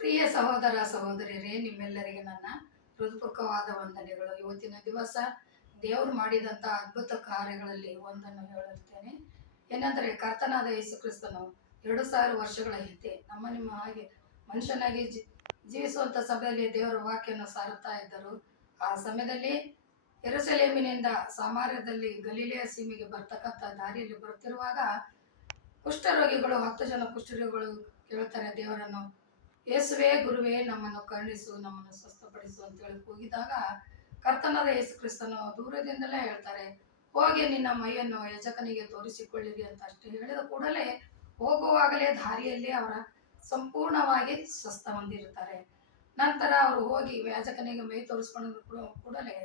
ಪ್ರಿಯ ಸಹೋದರ ಸಹೋದರಿಯರೇ, ನಿಮ್ಮೆಲ್ಲರಿಗೆ ನನ್ನ ಹೃತ್ಪೂರ್ವಕವಾದ ವಂದನೆಗಳು. ಇವತ್ತಿನ ದಿವಸ ದೇವರು ಮಾಡಿದಂಥ ಅದ್ಭುತ ಕಾರ್ಯಗಳಲ್ಲಿ ಒಂದನ್ನು ಹೇಳುತ್ತೇನೆ. ಏನೆಂದರೆ, ಕರ್ತನಾದ ಯೇಸು ಕ್ರಿಸ್ತನು 2000 ವರ್ಷಗಳ ಹಿಂದೆ ನಿಮ್ಮ ಹಾಗೆ ಮನುಷ್ಯನಾಗಿ ಜೀವಿಸುವಂಥ ಸಮಯದಲ್ಲಿ ದೇವರ ವಾಕ್ಯವನ್ನು ಸಾರುತ್ತಾ ಇದ್ದರು. ಆ ಸಮಯದಲ್ಲಿ ಯೆರೂಸಲೇಮಿನಿಂದ ಸಮಾರ್ಯದಲ್ಲಿ ಗಲಿಲೆಯ ಸೀಮೆಗೆ ಬರ್ತಕ್ಕಂಥ ದಾರಿಯಲ್ಲಿ ಬರುತ್ತಿರುವಾಗ ಕುಷ್ಠರೋಗಿಗಳು 10 ಜನ ಕುಷ್ಠರೋಗಿಗಳು ಕೇಳ್ತಾರೆ ದೇವರನ್ನು, ಯೇಸುವೇ ಗುರುವೇ, ನಮ್ಮನ್ನು ಕರುಣಿಸು, ನಮ್ಮನ್ನು ಸ್ವಸ್ಥಪಡಿಸು ಅಂತೇಳಿ ಕೂಗಿದಾಗ ಕರ್ತನಾದ ಯೇಸು ಕ್ರಿಸ್ತನು ದೂರದಿಂದಲೇ ಹೇಳ್ತಾರೆ, ಹೋಗಿ ನಿನ್ನ ಮೈಯನ್ನು ಯಾಜಕನಿಗೆ ತೋರಿಸಿಕೊಳ್ಳಿರಿ ಅಂತ ಅಷ್ಟೇ ಹೇಳಿದ ಕೂಡಲೇ ಹೋಗುವಾಗಲೇ ದಾರಿಯಲ್ಲಿ ಅವರ ಸಂಪೂರ್ಣವಾಗಿ ಸ್ವಸ್ಥ ಹೊಂದಿರುತ್ತಾರೆ. ನಂತರ ಅವರು ಹೋಗಿ ಯಾಜಕನಿಗೆ ಮೈ ತೋರಿಸ್ಕೊಂಡು ಕೂಡಲೇ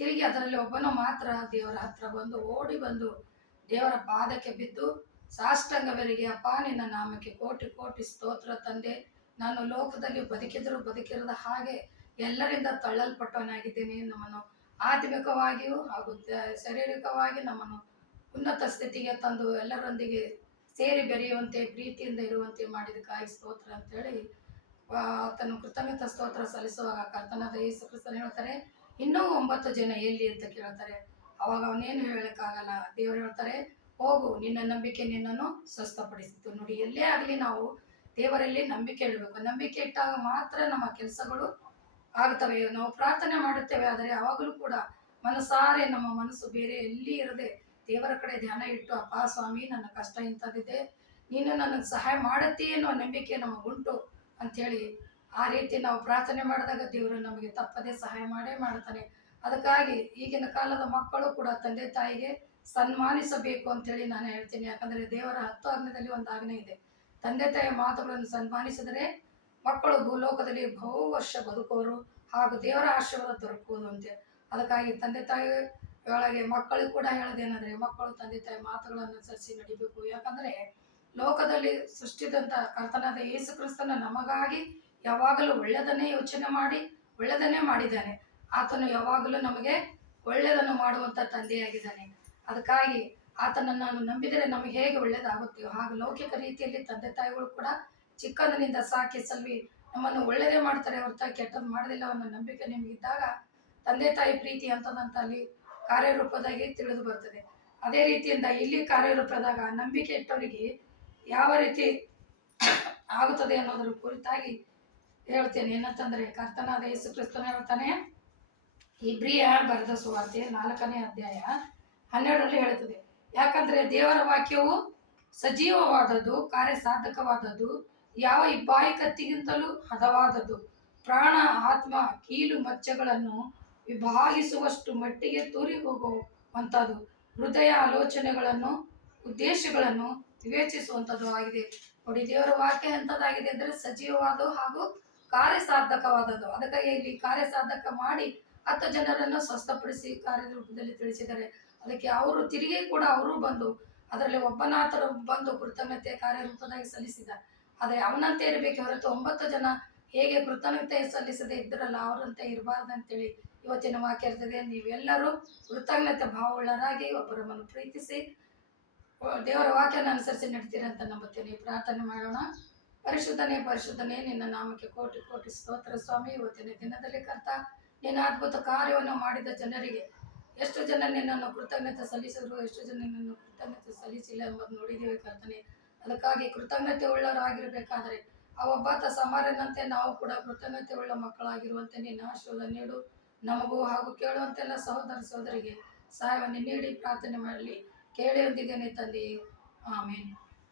ತಿರುಗಿ ಅದರಲ್ಲಿ ಒಬ್ಬನು ಮಾತ್ರ ದೇವರ ಹತ್ರ ಬಂದು ಓಡಿ ಬಂದು ದೇವರ ಪಾದಕ್ಕೆ ಬಿದ್ದು ಸಾಷ್ಟಾಂಗವರಿಗೆ, ಅಪ್ಪ ನಿನ್ನ ನಾಮಕ್ಕೆ ಕೋಟಿ ಕೋಟಿ ಸ್ತೋತ್ರ ತಂದೆ, ನಾನು ಲೋಕದಲ್ಲಿ ಬದುಕಿರದ ಹಾಗೆ ಎಲ್ಲರಿಂದ ತಳ್ಳಲ್ಪಟ್ಟವನಾಗಿದ್ದೇನೆ. ನಮ್ಮನ್ನು ಆತ್ಮಿಕವಾಗಿಯೂ ಹಾಗೂ ಶಾರೀರಿಕವಾಗಿ ನಮ್ಮನ್ನು ಉನ್ನತ ಸ್ಥಿತಿಗೆ ತಂದು ಎಲ್ಲರೊಂದಿಗೆ ಸೇರಿ ಬೆರೆಯುವಂತೆ ಪ್ರೀತಿಯಿಂದ ಇರುವಂತೆ ಮಾಡಿದಕ್ಕಾಗಿ ಸ್ತೋತ್ರ ಅಂತೇಳಿ ಆತನು ಕೃತಜ್ಞತಾ ಸ್ತೋತ್ರ ಸಲ್ಲಿಸುವಾಗ ಕರ್ತನಾದ ಯೇಸು ಕ್ರಿಸ್ತನು ಹೇಳ್ತಾರೆ, ಇನ್ನೂ 9 ಜನ ಎಲ್ಲಿ ಅಂತ ಕೇಳ್ತಾರೆ. ಅವಾಗ ಅವನೇನು ಹೇಳಕ್ಕಾಗಲ್ಲ. ದೇವರು ಹೇಳ್ತಾರೆ, ಹೋಗು, ನಿನ್ನ ನಂಬಿಕೆ ನಿನ್ನನ್ನು ಸ್ವಸ್ಥಪಡಿಸಿತು. ನೋಡಿ, ಎಲ್ಲೇ ಆಗಲಿ ನಾವು ದೇವರಲ್ಲಿ ನಂಬಿಕೆ ಇಡಬೇಕು. ನಂಬಿಕೆ ಇಟ್ಟಾಗ ಮಾತ್ರ ನಮ್ಮ ಕೆಲಸಗಳು ಆಗ್ತವೆ. ನಾವು ಪ್ರಾರ್ಥನೆ ಮಾಡುತ್ತೇವೆ, ಆದರೆ ಯಾವಾಗಲೂ ಕೂಡ ಮನಸಾರೆ ನಮ್ಮ ಮನಸ್ಸು ಬೇರೆ ಎಲ್ಲಿ ಇರದೆ ದೇವರ ಕಡೆ ಧ್ಯಾನ ಇಟ್ಟು, ಅಪ್ಪ ಸ್ವಾಮಿ, ನನ್ನ ಕಷ್ಟ ಇಂಥದ್ದಿದೆ, ನೀನು ನನಗೆ ಸಹಾಯ ಮಾಡುತ್ತೀ ಅನ್ನೋ ನಂಬಿಕೆ ನಮಗುಂಟು ಅಂಥೇಳಿ ಆ ರೀತಿ ನಾವು ಪ್ರಾರ್ಥನೆ ಮಾಡಿದಾಗ ದೇವರು ನಮಗೆ ತಪ್ಪದೇ ಸಹಾಯ ಮಾಡೇ ಮಾಡ್ತಾನೆ. ಅದಕ್ಕಾಗಿ ಈಗಿನ ಕಾಲದ ಮಕ್ಕಳು ಕೂಡ ತಂದೆ ತಾಯಿಗೆ ಸನ್ಮಾನಿಸಬೇಕು ಅಂತೇಳಿ ನಾನು ಹೇಳ್ತೀನಿ. ಯಾಕಂದರೆ ದೇವರ 10 ಆಜ್ಞೆಯಲ್ಲಿ ಒಂದು ಆಜ್ಞೆ ಇದೆ, ತಂದೆ ತಾಯಿಯ ಮಾತುಗಳನ್ನು ಸನ್ಮಾನಿಸಿದರೆ ಮಕ್ಕಳು ಭೂಲೋಕದಲ್ಲಿ ಬಹು ವರ್ಷ ಬದುಕೋರು ಹಾಗೂ ದೇವರ ಆಶೀರ್ವಾದ ದೊರಕುವುದು ಅಂತೆ. ಅದಕ್ಕಾಗಿ ತಂದೆ ತಾಯಿ ಒಳಗೆ ಮಕ್ಕಳಿಗೆ ಕೂಡ ಹೇಳೋದೇನೆಂದರೆ, ಮಕ್ಕಳು ತಂದೆ ತಾಯಿ ಮಾತುಗಳನ್ನು ಅನುಸರಿಸಿ ನಡಿಬೇಕು. ಯಾಕಂದರೆ ಲೋಕದಲ್ಲಿ ಸೃಷ್ಟಿದಂಥ ಕರ್ತನಾದ ಯೇಸು ಕ್ರಿಸ್ತನ ನಮಗಾಗಿ ಯಾವಾಗಲೂ ಒಳ್ಳೆಯದನ್ನೇ ಯೋಚನೆ ಮಾಡಿ ಒಳ್ಳೆಯದನ್ನೇ ಮಾಡಿದ್ದಾನೆ. ಆತನು ಯಾವಾಗಲೂ ನಮಗೆ ಒಳ್ಳೆಯದನ್ನು ಮಾಡುವಂಥ ತಂದೆಯಾಗಿದ್ದಾನೆ. ಅದಕ್ಕಾಗಿ ಆತನನ್ನು ನಾನು ನಂಬಿದರೆ ನಮಗೆ ಹೇಗೆ ಒಳ್ಳೆಯದಾಗುತ್ತೆಯೋ ಹಾಗೆ ಲೌಕಿಕ ರೀತಿಯಲ್ಲಿ ತಂದೆ ತಾಯಿಗಳು ಕೂಡ ಚಿಕ್ಕಂದಿನಿಂದ ಸಾಕಿ ಸಲ್ವಿ ನಮ್ಮನ್ನು ಒಳ್ಳೆಯದೇ ಮಾಡ್ತಾರೆ ಹೊರತಾಗಿ ಕೆಟ್ಟದ್ದು ಮಾಡೋದಿಲ್ಲ ಅನ್ನೋ ನಂಬಿಕೆ ನಿಮಗಿದ್ದಾಗ ತಂದೆ ತಾಯಿ ಪ್ರೀತಿ ಅಂತದಂತ ಅಲ್ಲಿ ಕಾರ್ಯರೂಪದಾಗಿ ತಿಳಿದು ಬರ್ತದೆ. ಅದೇ ರೀತಿಯಿಂದ ಇಲ್ಲಿ ಕಾರ್ಯರೂಪದಾಗ ನಂಬಿಕೆ ಇಟ್ಟವರಿಗೆ ಯಾವ ರೀತಿ ಆಗುತ್ತದೆ ಅನ್ನೋದ್ರ ಕುರಿತಾಗಿ ಹೇಳ್ತೇನೆ. ಏನಂತಂದರೆ, ಕರ್ತನಾದ ಯೇಸು ಕ್ರಿಸ್ತನು ಹೇಳ್ತಾನೆ, ಇಬ್ರಿಯ ಬರೆದ ಸುವಾರ್ತೆ 4ನೇ ಅಧ್ಯಾಯ 12ರಲ್ಲಿ ಹೇಳುತ್ತದೆ, ಯಾಕಂದರೆ ದೇವರ ವಾಕ್ಯವು ಸಜೀವವಾದದ್ದು, ಕಾರ್ಯಸಾಧಕವಾದದ್ದು, ಯಾವ ಇಬ್ಬಾಯಿ ಕತ್ತಿಗಿಂತಲೂ ಹದವಾದದ್ದು, ಪ್ರಾಣ ಆತ್ಮ ಕೀಲು ಮಚ್ಚಗಳನ್ನು ವಿಭಾಗಿಸುವಷ್ಟು ಮಟ್ಟಿಗೆ ತೂರಿ ಹೋಗುವಂಥದ್ದು, ಹೃದಯ ಆಲೋಚನೆಗಳನ್ನು ಉದ್ದೇಶಗಳನ್ನು ವಿವೇಚಿಸುವಂಥದ್ದು ಆಗಿದೆ. ನೋಡಿ, ದೇವರ ವಾಕ್ಯ ಎಂಥದ್ದಾಗಿದೆ ಅಂದರೆ ಸಜೀವವಾದ ಹಾಗೂ ಕಾರ್ಯಸಾಧಕವಾದದ್ದು. ಅದಕ್ಕಾಗಿ ಇಲ್ಲಿ ಕಾರ್ಯಸಾಧಕ ಮಾಡಿ 10 ಜನರನ್ನು ಸ್ವಸ್ಥಪಡಿಸಿ ಕಾರ್ಯರೂಪದಲ್ಲಿ ತಿಳಿಸಿದ್ದಾರೆ. ಅದಕ್ಕೆ ಅವರು ತಿರುಗಿ ಕೂಡ ಅವರು ಬಂದು ಅದರಲ್ಲಿ ಒಬ್ಬನಾತರ ಬಂದು ಕೃತಜ್ಞತೆ ಕಾರ್ಯರೂಪದಾಗಿ ಸಲ್ಲಿಸಿದ. ಆದರೆ ಅವನಂತೆ ಇರಬೇಕೆ ಹೊರತು 9 ಜನ ಹೇಗೆ ಕೃತಜ್ಞತೆ ಸಲ್ಲಿಸದೆ ಇದ್ದರಲ್ಲ ಅವರಂತೆ ಇರಬಾರ್ದಂತೇಳಿ ಇವತ್ತಿನ ವಾಕ್ಯ ಇರ್ತದೆ. ನೀವೆಲ್ಲರೂ ಕೃತಜ್ಞತೆ ಭಾವವುಳ್ಳರಾಗಿ ಒಬ್ಬರನ್ನು ಪ್ರೀತಿಸಿ ದೇವರ ವಾಕ್ಯನ ಅನುಸರಿಸಿ ನಡ್ತೀರಂತ ನಂಬುತ್ತೇನೆ. ಪ್ರಾರ್ಥನೆ ಮಾಡೋಣ. ಪರಿಶುದ್ಧನೇ ಪರಿಶುದ್ಧನೇ, ನಿನ್ನ ನಾಮಕ್ಕೆ ಕೋಟಿ ಕೋಟಿ ಸ್ತೋತ್ರ ಸ್ವಾಮಿ. ಇವತ್ತಿನ ದಿನದಲ್ಲಿ ಕರ್ತ ನಿನ್ನ ಅದ್ಭುತ ಕಾರ್ಯವನ್ನು ಮಾಡಿದ ಜನರಿಗೆ ಎಷ್ಟು ಜನ ನಿನ್ನನ್ನು ಕೃತಜ್ಞತೆ ಸಲ್ಲಿಸಿದ್ರು, ಎಷ್ಟು ಜನ ನಿನ್ನನ್ನು ಕೃತಜ್ಞತೆ ಸಲ್ಲಿಸಿಲ್ಲ ಎಂಬುದು ನೋಡಿದ್ದೇವೆ ಕರ್ತನೆ. ಅದಕ್ಕಾಗಿ ಕೃತಜ್ಞತೆ ಉಳ್ಳವರಾಗಿರಬೇಕಾದರೆ ಆ ಒಬ್ಬಾತ ಸಮಾರನಂತೆ ನಾವು ಕೂಡ ಕೃತಜ್ಞತೆ ಉಳ್ಳ ಮಕ್ಕಳಾಗಿರುವಂತೆ ನಿನ್ನ ಆಶೀರ್ವಾದ ನೀಡು. ನಮಗೂ ಹಾಗೂ ಕೇಳುವಂತೆಲ್ಲ ಸಹೋದರ ಸಹೋದರಿಗೆ ಸಹಾಯವನ್ನು ನೀಡಿ ಪ್ರಾರ್ಥನೆ ಮಾಡಲಿ ಕೇಳಿ ಹೊಂದಿದ್ದೇನೆ ತಂದೆಯೇ, ಆಮೇನ್.